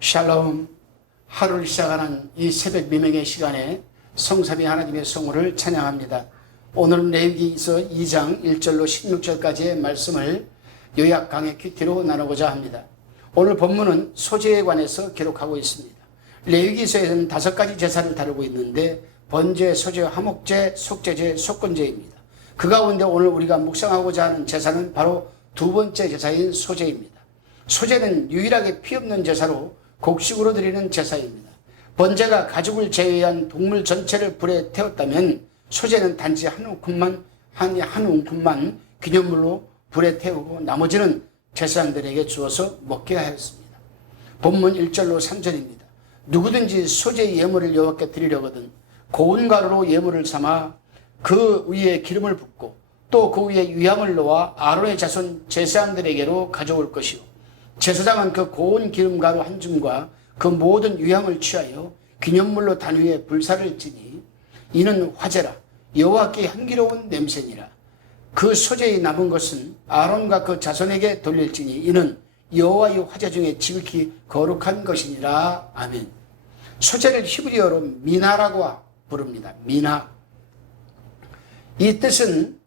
샬롬. 하루를 시작하는 이 새벽 미명의 시간에 성삼위 하나님의 성호를 찬양합니다. 오늘은 레위기서 2장 1절로 16절까지의 말씀을 요약 강의 큐티로 나누고자 합니다. 오늘 본문은 소제에 관해서 기록하고 있습니다. 레위기서에는 5가지 제사를 다루고 있는데 번제, 소제, 화목제, 속제제, 속건제입니다. 그 가운데 오늘 우리가 묵상하고자 하는 제사는 바로 두 번째 제사인 소제입니다. 소제는 유일하게 피 없는 제사로 곡식으로 드리는 제사입니다. 번제가 가죽을 제외한 동물 전체를 불에 태웠다면 소제는 단지 한 움큼만 기념물로 불에 태우고 나머지는 제사장들에게 주어서 먹게 하였습니다. 본문 1절로 3절입니다. 누구든지 소제 예물을 여호와께 드리려거든 고운 가루로 예물을 삼아 그 위에 기름을 붓고 또 그 위에 유향을 놓아 아론의 자손 제사장들에게로 가져올 것이요 제사장은 그 고운 기름가루 한 줌과 그 모든 유향을 취하여 기념물로 단 위에 불사를 지니 이는 화제라 여호와께 향기로운 냄새니라. 그 소제의 남은 것은 아론과 그 자손에게 돌릴지니 이는 여호와의 화제 중에 지극히 거룩한 것이니라. 아멘. 소제를 히브리어로 미나라고 부릅니다. 미나. 이 뜻은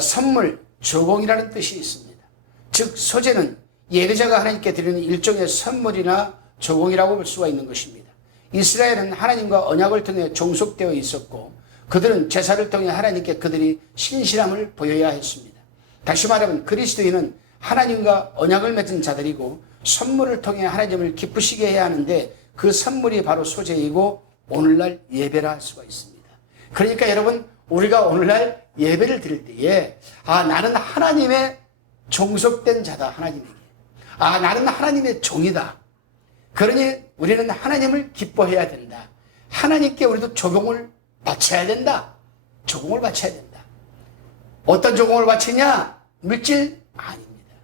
선물, 조공이라는 뜻이 있습니다. 즉 소제는 예배자가 하나님께 드리는 일종의 선물이나 조공이라고 볼 수가 있는 것입니다. 이스라엘은 하나님과 언약을 통해 종속되어 있었고 그들은 제사를 통해 하나님께 그들이 신실함을 보여야 했습니다. 다시 말하면 그리스도인은 하나님과 언약을 맺은 자들이고 선물을 통해 하나님을 기쁘시게 해야 하는데 그 선물이 바로 소제이고 오늘날 예배라 할 수가 있습니다. 그러니까 여러분 우리가 오늘날 예배를 드릴 때에 나는 하나님의 종속된 자다. 하나님에게. 나는 하나님의 종이다. 그러니 우리는 하나님을 기뻐해야 된다. 하나님께 우리도 조공을 바쳐야 된다. 조공을 바쳐야 된다. 어떤 조공을 바치냐? 물질? 아닙니다.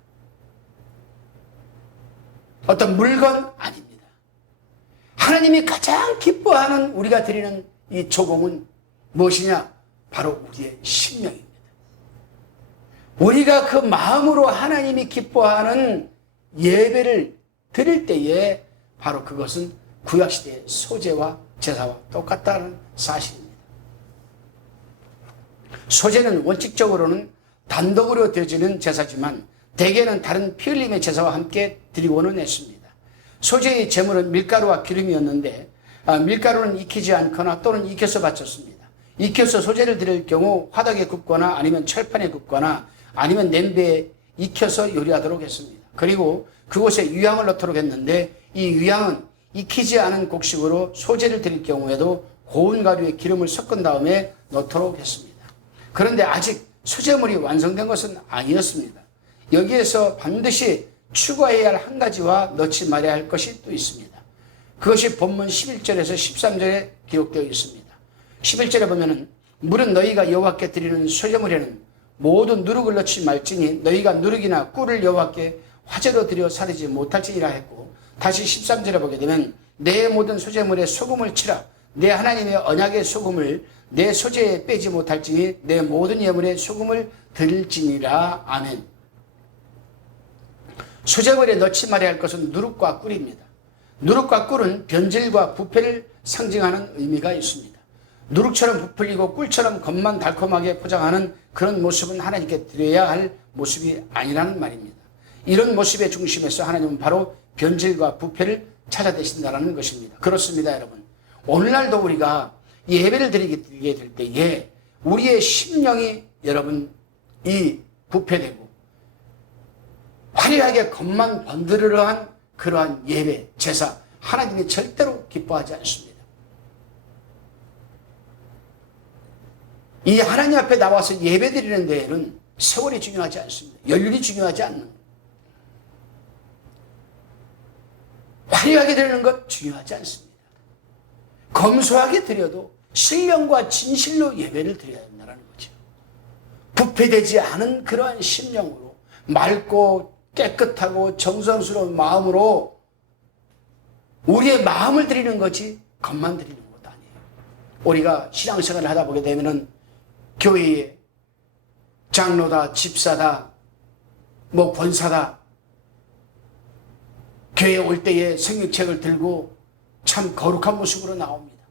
어떤 물건? 아닙니다. 하나님이 가장 기뻐하는 우리가 드리는 이 조공은 무엇이냐? 바로 우리의 심령입니다. 우리가 그 마음으로 하나님이 기뻐하는 예배를 드릴 때에 바로 그것은 구약시대의 소제와 제사와 똑같다는 사실입니다. 소제는 원칙적으로는 단독으로 드려지는 제사지만 대개는 다른 피 흘림의 제사와 함께 드리고는 했습니다. 소제의 제물은 밀가루와 기름이었는데 밀가루는 익히지 않거나 또는 익혀서 바쳤습니다. 익혀서 소제를 드릴 경우 화덕에 굽거나 아니면 철판에 굽거나 아니면 냄비에 익혀서 요리하도록 했습니다. 그리고 그곳에 유향을 넣도록 했는데 이 유향은 익히지 않은 곡식으로 소제를 드릴 경우에도 고운 가루에 기름을 섞은 다음에 넣도록 했습니다. 그런데 아직 소제물이 완성된 것은 아니었습니다. 여기에서 반드시 추가해야 할 한 가지와 넣지 말아야 할 것이 또 있습니다. 그것이 본문 11절에서 13절에 기록되어 있습니다. 11절에 보면은 물은 너희가 여호와께 드리는 소제물에는 모든 누룩을 넣지 말지니 너희가 누룩이나 꿀을 여호와께 화제로 드려 사르지 못할지니라 했고 다시 13절에 보게 되면 내 모든 소제물에 소금을 치라 내 하나님의 언약의 소금을 내 소제에 빼지 못할지니 내 모든 예물에 소금을 드릴지니라. 아멘. 소제물에 넣지 말아야 할 것은 누룩과 꿀입니다. 누룩과 꿀은 변질과 부패를 상징하는 의미가 있습니다. 누룩처럼 부풀리고 꿀처럼 겉만 달콤하게 포장하는 그런 모습은 하나님께 드려야 할 모습이 아니라는 말입니다. 이런 모습의 중심에서 하나님은 바로 변질과 부패를 찾아내신다는 것입니다. 그렇습니다, 여러분. 오늘날도 우리가 예배를 드리게 될 때에 우리의 심령이 여러분 이 부패되고 화려하게 겉만 번드르르한 그러한 예배, 제사 하나님이 절대로 기뻐하지 않습니다. 이 하나님 앞에 나와서 예배 드리는 데에는 세월이 중요하지 않습니다. 연륜이 중요하지 않는 화려하게 드리는 것 중요하지 않습니다. 검소하게 드려도 신령과 진실로 예배를 드려야 된다는 거죠. 부패되지 않은 그러한 심령으로 맑고 깨끗하고 정성스러운 마음으로 우리의 마음을 드리는 거지 겉만 드리는 것 아니에요. 우리가 신앙생활을 하다 보게 되면은 교회에 장로다, 집사다, 권사다, 교회에 올 때에 성경책을 들고 참 거룩한 모습으로 나옵니다.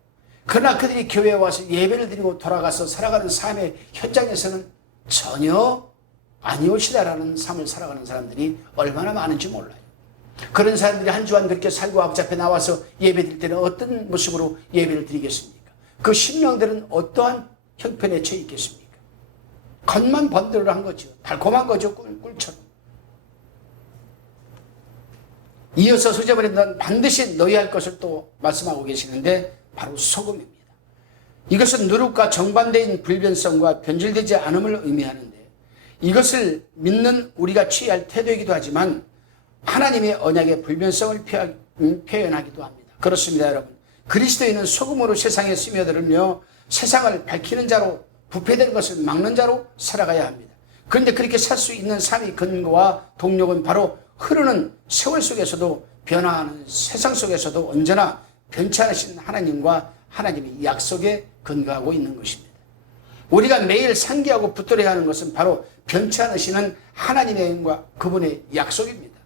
그러나 그들이 교회에 와서 예배를 드리고 돌아가서 살아가는 삶의 현장에서는 전혀 아니오시다라는 삶을 살아가는 사람들이 얼마나 많은지 몰라요. 그런 사람들이 한 주간 그렇게 살고 아버지 앞에 나와서 예배 드릴 때는 어떤 모습으로 예배를 드리겠습니까? 그 심령들은 어떠한 형편에 처해 있겠습니까? 겉만 번들어한 거죠. 달콤한 거죠. 꿀처럼. 이어서 소재버린 반드시 넣어야 할 것을 또 말씀하고 계시는데 바로 소금입니다. 이것은 누룩과 정반대인 불변성과 변질되지 않음을 의미하는데 이것을 믿는 우리가 취해야 할 태도이기도 하지만 하나님의 언약의 불변성을 표현하기도 합니다. 그렇습니다, 여러분. 그리스도인은 소금으로 세상에 스며들으며 세상을 밝히는 자로 부패되는 것을 막는 자로 살아가야 합니다. 그런데 그렇게 살 수 있는 삶의 근거와 동력은 바로 흐르는 세월 속에서도 변화하는 세상 속에서도 언제나 변치 않으신 하나님과 하나님의 약속에 근거하고 있는 것입니다. 우리가 매일 상기하고 붙들어야 하는 것은 바로 변치 않으시는 하나님과 그분의 약속입니다.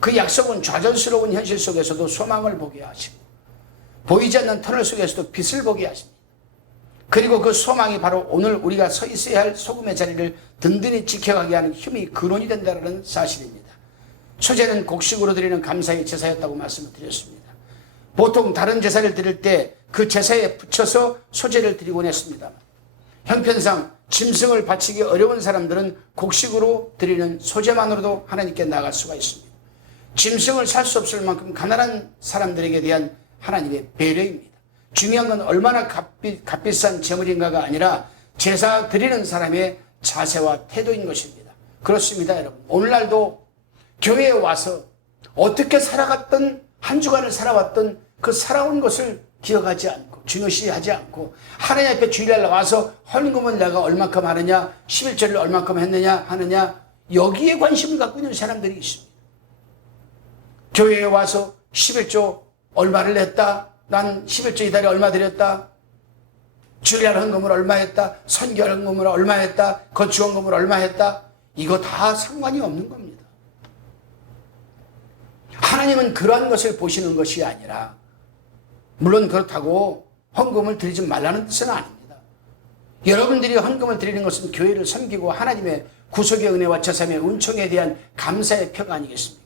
그 약속은 좌절스러운 현실 속에서도 소망을 보게 하시고 보이지 않는 터널 속에서도 빛을 보게 하십니다. 그리고 그 소망이 바로 오늘 우리가 서 있어야 할 소금의 자리를 든든히 지켜가게 하는 힘이 근원이 된다는 사실입니다. 소제는 곡식으로 드리는 감사의 제사였다고 말씀을 드렸습니다. 보통 다른 제사를 드릴 때 그 제사에 붙여서 소제를 드리곤 했습니다. 형편상 짐승을 바치기 어려운 사람들은 곡식으로 드리는 소제만으로도 하나님께 나갈 수가 있습니다. 짐승을 살 수 없을 만큼 가난한 사람들에게 대한 하나님의 배려입니다. 중요한 건 얼마나 값비싼 제물인가가 아니라 제사 드리는 사람의 자세와 태도인 것입니다. 그렇습니다, 여러분. 오늘날도 교회에 와서 어떻게 살아갔던 한 주간을 살아왔던 그 살아온 것을 기억하지 않고 중요시하지 않고 하나님 앞에 주일날 나와서 헌금은 내가 얼마큼 하느냐 11절을 얼마큼 했느냐 하느냐 여기에 관심을 갖고 있는 사람들이 있습니다. 교회에 와서 11조 얼마를 냈다. 난 11조 이달에 얼마 드렸다. 주일날 헌금을 얼마 했다. 선교 헌금을 얼마 했다. 건축 헌금을 얼마 했다. 이거 다 상관이 없는 겁니다. 하나님은 그러한 것을 보시는 것이 아니라 물론 그렇다고 헌금을 드리지 말라는 뜻은 아닙니다. 여러분들이 헌금을 드리는 것은 교회를 섬기고 하나님의 구속의 은혜와 제삼의 은총에 대한 감사의 표가 아니겠습니까?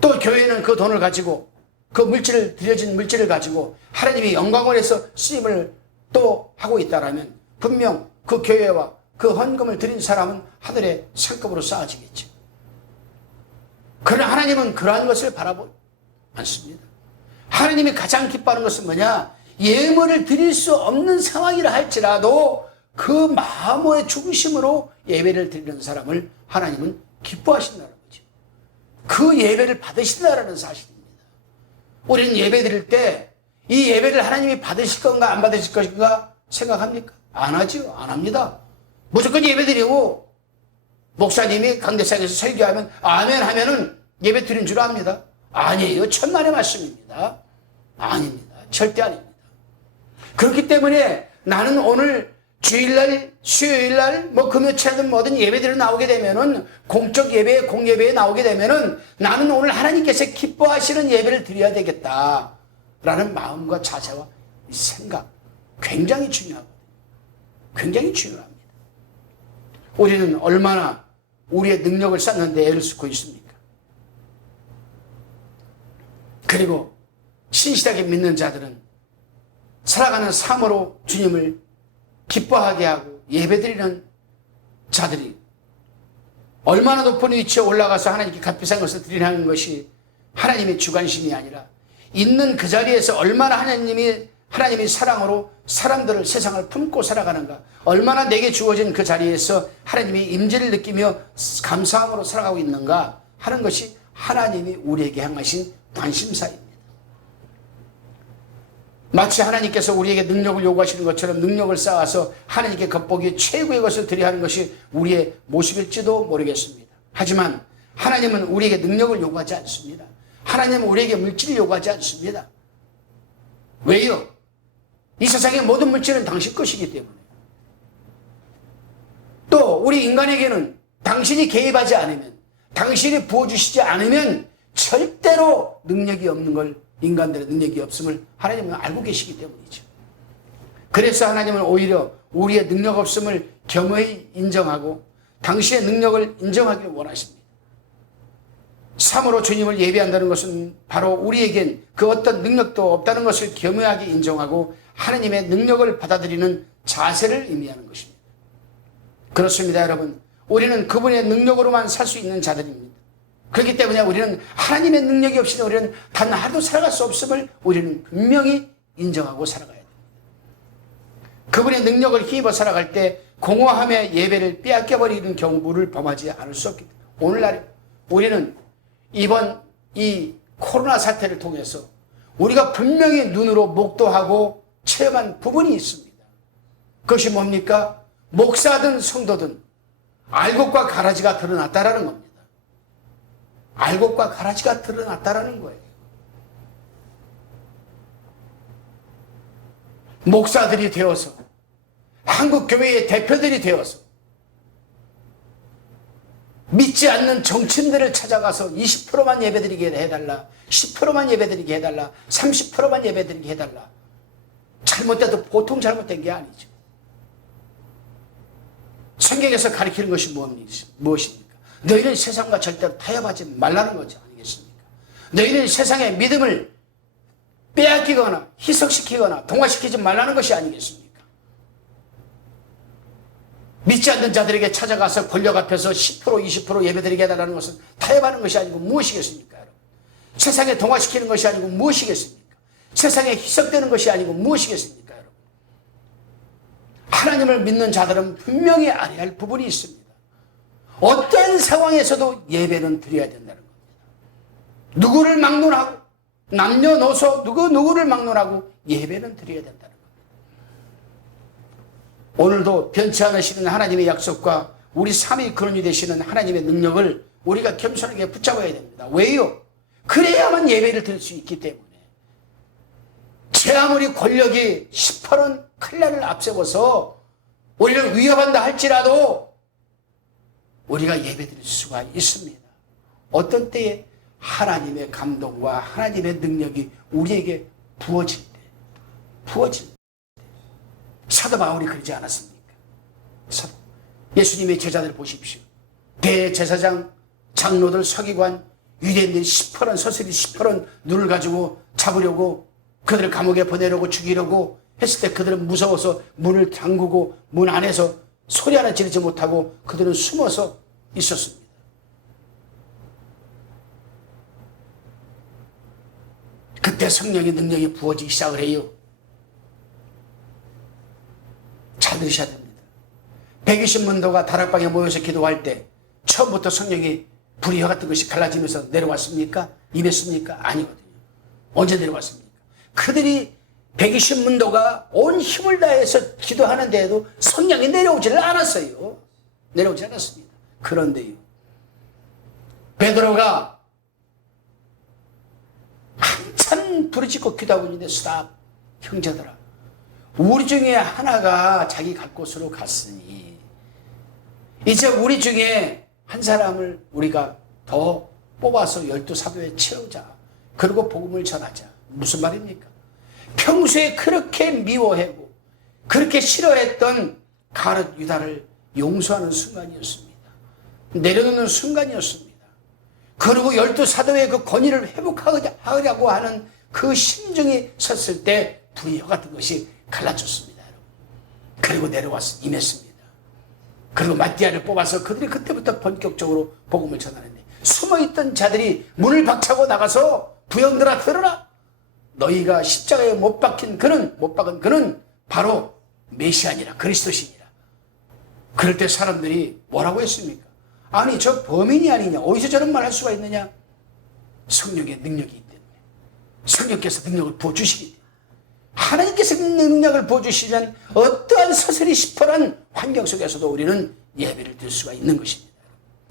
또 교회는 그 돈을 가지고 그 물질을 드려진 물질을 가지고 하나님의 영광을 위해서 쓰임을 또 하고 있다라면 분명 그 교회와 그 헌금을 드린 사람은 하늘의 상급으로 쌓아지겠죠. 그러나 하나님은 그러한 것을 바라보지 않습니다. 하나님이 가장 기뻐하는 것은 뭐냐? 예물을 드릴 수 없는 상황이라 할지라도 그 마음의 중심으로 예배를 드리는 사람을 하나님은 기뻐하신다는 거죠. 그 예배를 받으신다는 사실입니다. 우리는 예배 드릴 때 이 예배를 하나님이 받으실 건가 안 받으실 것인가 생각합니까? 안 하죠. 안 합니다. 무조건 예배 드리고 목사님이 강대상에서 설교하면 아멘 하면은 예배 드린 줄 압니다. 아니에요. 천만의 말씀입니다. 아닙니다. 절대 아닙니다. 그렇기 때문에 나는 오늘 주일날, 수요일날, 금요일이든 뭐든 예배드려 나오게 되면은 공적 예배, 공예배에 나오게 되면은 나는 오늘 하나님께서 기뻐하시는 예배를 드려야 되겠다라는 마음과 자세와 생각 굉장히 중요하거든요. 굉장히 중요합니다. 우리는 얼마나 우리의 능력을 쌓는데 애를 쓰고 있습니까? 그리고 신실하게 믿는 자들은 살아가는 삶으로 주님을 기뻐하게 하고 예배드리는 자들이 얼마나 높은 위치에 올라가서 하나님께 값비싼 것을 드리는 것이 하나님의 주관심이 아니라 있는 그 자리에서 얼마나 하나님의 사랑으로 사람들을 세상을 품고 살아가는가, 얼마나 내게 주어진 그 자리에서 하나님의 임재를 느끼며 감사함으로 살아가고 있는가 하는 것이 하나님이 우리에게 향하신 관심사입니다. 마치 하나님께서 우리에게 능력을 요구하시는 것처럼 능력을 쌓아서 하나님께 겉보기 최고의 것을 드려야 하는 것이 우리의 모습일지도 모르겠습니다. 하지만 하나님은 우리에게 능력을 요구하지 않습니다. 하나님은 우리에게 물질을 요구하지 않습니다. 왜요? 이 세상의 모든 물질은 당신 것이기 때문에. 또 우리 인간에게는 당신이 개입하지 않으면, 당신이 부어주시지 않으면 절대로 능력이 없는 걸, 인간들의 능력이 없음을 하나님은 알고 계시기 때문이죠. 그래서 하나님은 오히려 우리의 능력 없음을 겸허히 인정하고 당신의 능력을 인정하기를 원하십니다. 참으로 주님을 예배한다는 것은 바로 우리에겐 그 어떤 능력도 없다는 것을 겸허하게 인정하고 하나님의 능력을 받아들이는 자세를 의미하는 것입니다. 그렇습니다, 여러분. 우리는 그분의 능력으로만 살 수 있는 자들입니다. 그렇기 때문에 우리는 하나님의 능력이 없이는 우리는 단 하루도 살아갈 수 없음을 우리는 분명히 인정하고 살아가야 됩니다. 그분의 능력을 힘입어 살아갈 때 공허함의 예배를 빼앗겨버리는 경우를 범하지 않을 수 없기 때문에 오늘날 우리는 이번 이 코로나 사태를 통해서 우리가 분명히 눈으로 목도하고 체험한 부분이 있습니다. 그것이 뭡니까? 목사든 성도든 알곡과 가라지가 드러났다라는 겁니다. 알곡과 가라지가 드러났다라는 거예요. 목사들이 되어서 한국 교회의 대표들이 되어서 믿지 않는 정치인들을 찾아가서 20%만 예배드리게 해달라, 10%만 예배드리게 해달라, 30%만 예배드리게 해달라. 잘못돼도 보통 잘못된 게 아니죠. 성경에서 가리키는 것이 무엇입니까? 너희는 세상과 절대로 타협하지 말라는 거지 아니겠습니까? 너희는 세상의 믿음을 빼앗기거나 희석시키거나 동화시키지 말라는 것이 아니겠습니까? 믿지 않는 자들에게 찾아가서 권력 앞에서 10% 20% 예배드리게 해달라는 것은 타협하는 것이 아니고 무엇이겠습니까? 여러분? 세상에 동화시키는 것이 아니고 무엇이겠습니까? 세상에 희석되는 것이 아니고 무엇이겠습니까? 여러분? 하나님을 믿는 자들은 분명히 알아야 할 부분이 있습니다. 어떤 상황에서도 예배는 드려야 된다는 겁니다. 누구를 막론하고 남녀노소 누구를 막론하고 예배는 드려야 된다는 겁니다. 오늘도 변치 않으시는 하나님의 약속과 우리 삶의 근원이 되시는 하나님의 능력을 우리가 겸손하게 붙잡아야 됩니다. 왜요? 그래야만 예배를 드릴 수 있기 때문에. 제 아무리 권력이 시퍼런 칼날을 앞세워서 우리를 위협한다 할지라도 우리가 예배드릴 수가 있습니다. 어떤 때에 하나님의 감동과 하나님의 능력이 우리에게 부어질 때. 사도 바울이 그러지 않았습니까? 예수님의 제자들 보십시오. 대제사장, 장로들, 서기관, 유대인들이 시퍼런 서슬이 시퍼런 눈을 가지고 잡으려고 그들을 감옥에 보내려고 죽이려고 했을 때 그들은 무서워서 문을 잠그고 문 안에서 소리 하나 지르지 못하고 그들은 숨어서 있었습니다. 그때 성령의 능력이 부어지기 시작을 해요. 잘 들으셔야 됩니다. 120문도가 다락방에 모여서 기도할 때 처음부터 성령이 불이 같은 것이 갈라지면서 내려왔습니까? 임했습니까? 아니거든요. 언제 내려왔습니까? 그들이 120문도가 온 힘을 다해서 기도하는데도 성령이 내려오지를 않았어요. 내려오지 않았습니다. 그런데요, 베드로가 한참 부르짖고 기도하고 있는데 스탑, 형제들아, 우리 중에 하나가 자기 갈 곳으로 갔으니 이제 우리 중에 한 사람을 우리가 더 뽑아서 12 사도에 채우자. 그리고 복음을 전하자. 무슨 말입니까? 평소에 그렇게 미워하고 그렇게 싫어했던 가룟 유다를 용서하는 순간이었습니다. 내려놓는 순간이었습니다. 그리고 12 사도의 그 권위를 회복하려고 하는 그 심정이 섰을 때 불이 같은 것이 갈라졌습니다. 그리고 내려와서 임했습니다. 그리고 마띠아를 뽑아서 그들이 그때부터 본격적으로 복음을 전하는데 숨어있던 자들이 문을 박차고 나가서 부형들아 들어라. 너희가 십자가에 못 박은 그는 바로 메시아니라, 그리스도시니라. 그럴 때 사람들이 뭐라고 했습니까? 아니 저 범인이 아니냐, 어디서 저런 말 할 수가 있느냐? 성령의 능력이 있기 때문에, 성령께서 능력을 부어주시기 때문에, 하나님께서 능력을 부어주시면 어떠한 서슬이 시퍼런 환경 속에서도 우리는 예배를 드릴 수가 있는 것입니다.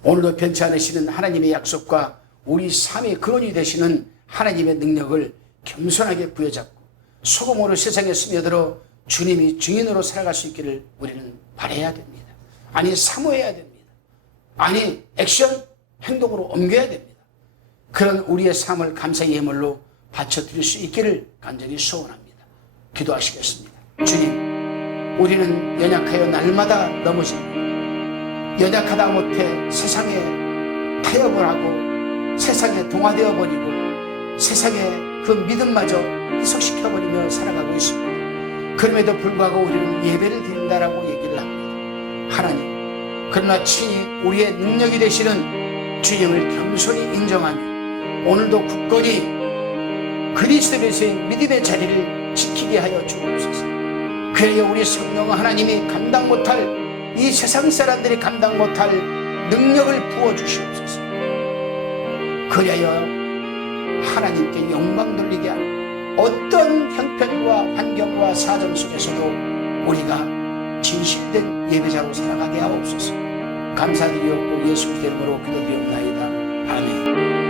오늘도 변치 않으시는 하나님의 약속과 우리 삶의 근원이 되시는 하나님의 능력을 겸손하게 부여잡고 소금으로 세상에 스며들어 주님이 증인으로 살아갈 수 있기를 우리는 바라야 됩니다. 아니 사모해야 됩니다. 아니 액션, 행동으로 옮겨야 됩니다. 그런 우리의 삶을 감사의 예물로 바쳐드릴 수 있기를 간절히 소원합니다. 기도하시겠습니다. 주님, 우리는 연약하여 날마다 넘어집니다. 연약하다 못해 세상에 타협을 하고 세상에 동화되어 버리고 세상에 그 믿음마저 희석시켜버리며 살아가고 있습니다. 그럼에도 불구하고 우리는 예배를 드린다라고 얘기를 합니다. 하나님, 그러나 친히 우리의 능력이 되시는 주님을 겸손히 인정하며 오늘도 굳건히 그리스도에서의 믿음의 자리를 지키게 하여 주옵소서. 그래야 우리 성령 하나님이 감당 못할, 이 세상 사람들이 감당 못할 능력을 부어주시옵소서. 그래야 하나님께 영광 돌리게 하고 어떤 형편과 환경과 사정 속에서도 우리가 진실된 예배자로 살아가게 하옵소서. 감사드리옵고 예수 그리스도의 이름으로 기도드리옵나이다. 아멘.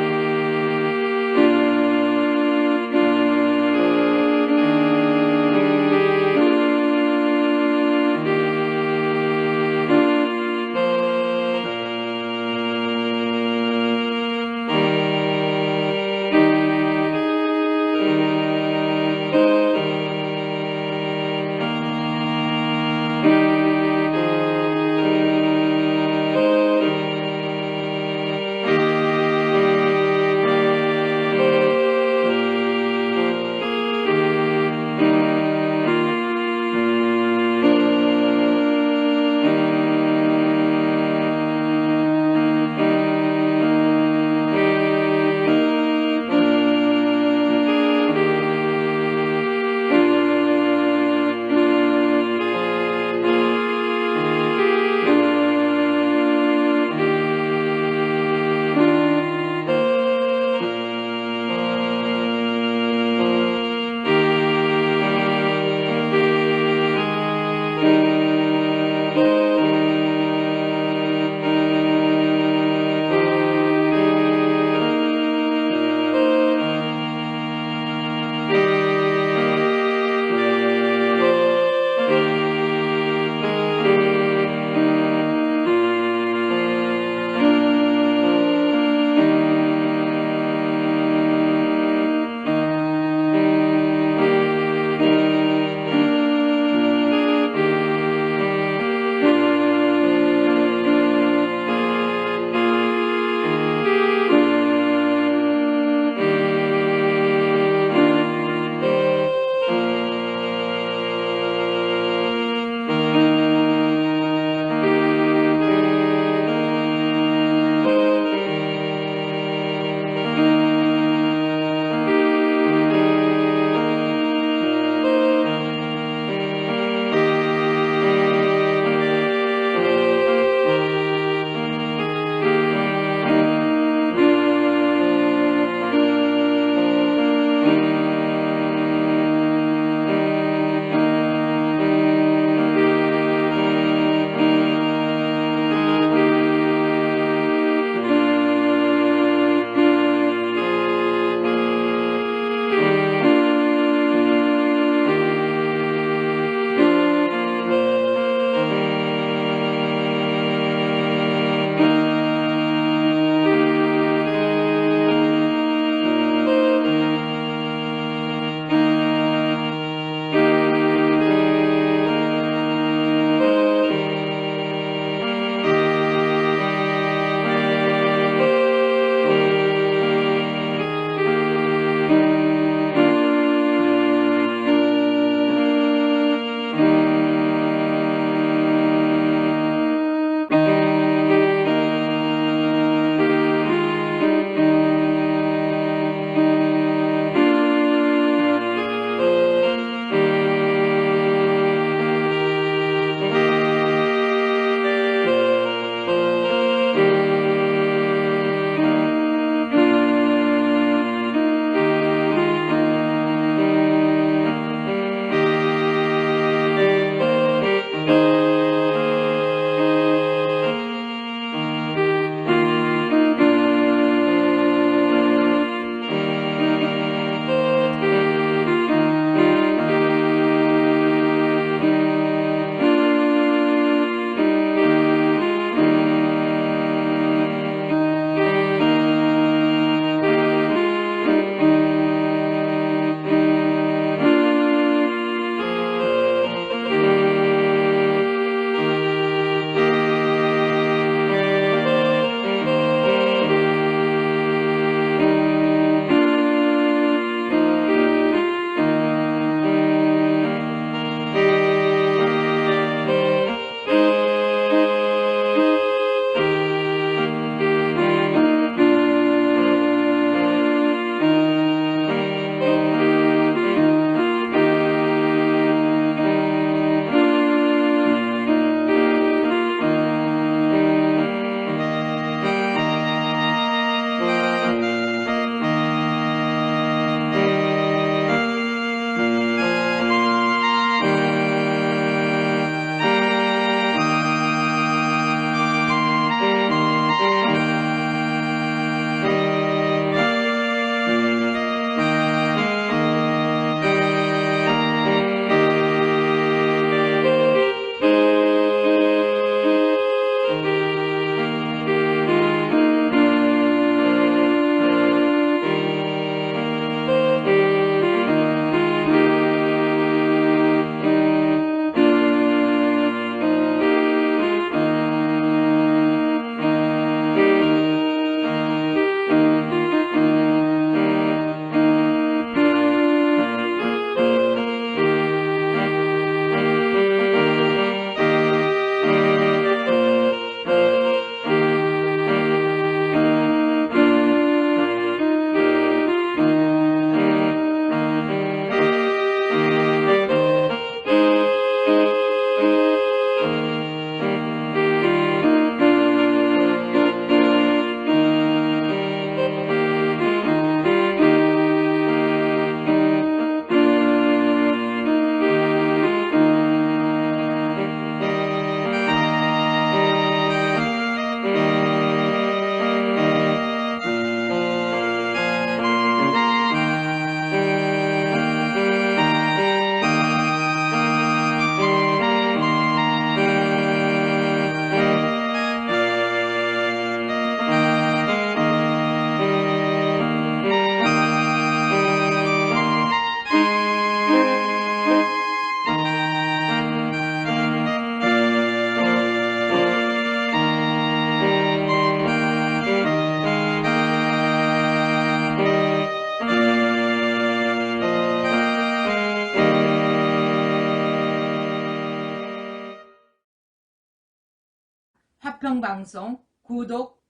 희망방송 구독,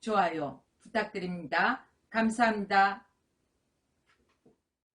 좋아요 부탁드립니다. 감사합니다.